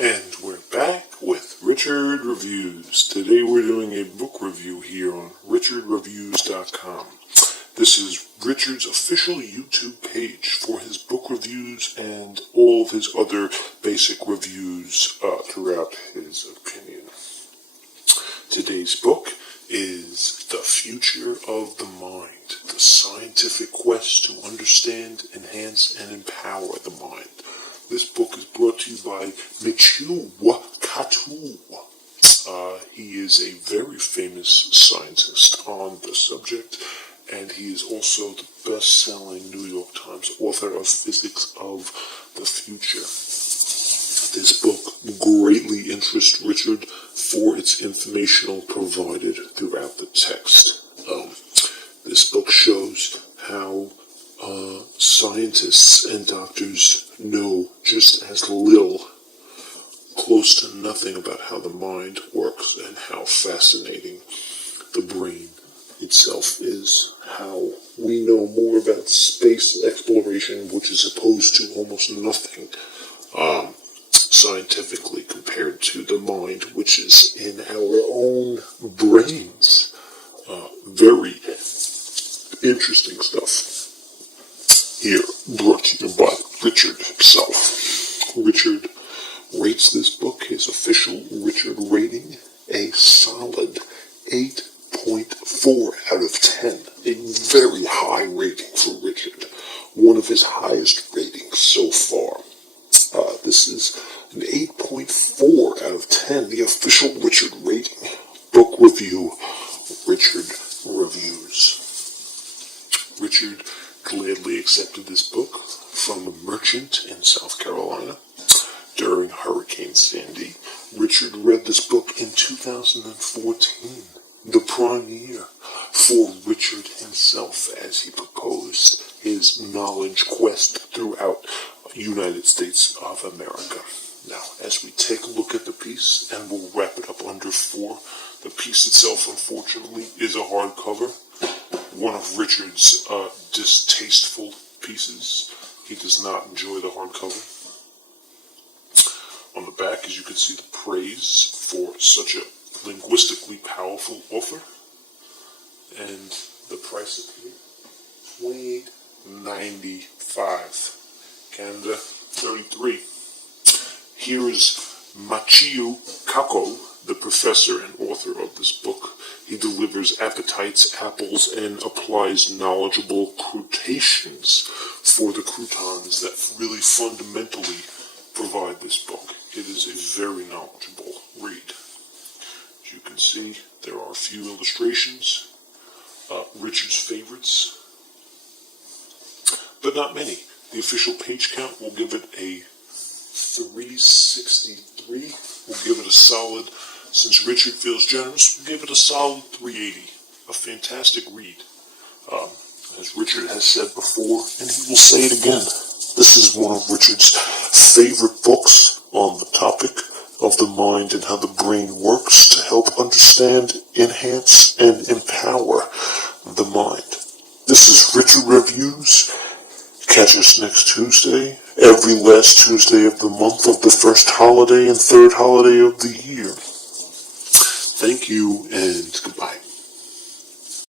And we're back with Richard Reviews. Today we're doing a book review here on richardreviews.com. This is Richard's official YouTube page for his book reviews and all of his other basic reviews throughout his opinion. Today's book is The Future of the Mind, the scientific quest to understand, enhance, and empower the mind. This book is brought to you by Michio. Kaku. He is a very famous scientist on the subject, and he is also the best-selling New York Times author of Physics of the Future. This book greatly interests Richard for its information provided throughout the text. This book shows how scientists and doctors know just as little, close to nothing, about how the mind works and how fascinating the brain itself is. How we know more about space exploration, which is opposed to almost nothing scientifically compared to the mind, which is in our own brains. Very interesting stuff. Here, brought to you by Richard himself. Richard rates this book, his official Richard rating, a solid 8.4 out of 10. A very high rating for Richard. One of his highest ratings so far. This is an 8.4 out of 10, the official Richard rating. Book review, Richard Reviews. Richard gladly accepted this book from a merchant in South Carolina during Hurricane Sandy. Richard read this book in 2014, the prime year for Richard himself, as he proposed his knowledge quest throughout the United States of America. Now, as we take a look at the piece, and we'll wrap it up under 4, the piece itself, unfortunately, is a hardcover. One of Richard's distasteful pieces. He does not enjoy the hardcover. On the back, as you can see, the praise for such a linguistically powerful author. And the price up here, $28.95. Canada, $33. Here is Michio Kaku, the professor and author of this book. He delivers appetites, apples, and applies knowledgeable quotations for the croutons that really fundamentally provide this book. It is a very knowledgeable read. As you can see, there are a few illustrations, Richard's favorites, but not many. The official page count will give it a 363. We'll give it a solid, since Richard feels generous, we'll give it a solid 380. A fantastic read. As Richard has said before, and he will say it again, this is one of Richard's favorite books on the topic of the mind and how the brain works to help understand, enhance, and empower the mind. This is Richard Reviews. Catch us next Tuesday, every last Tuesday of the month of the first holiday and third holiday of the year. Thank you, and goodbye.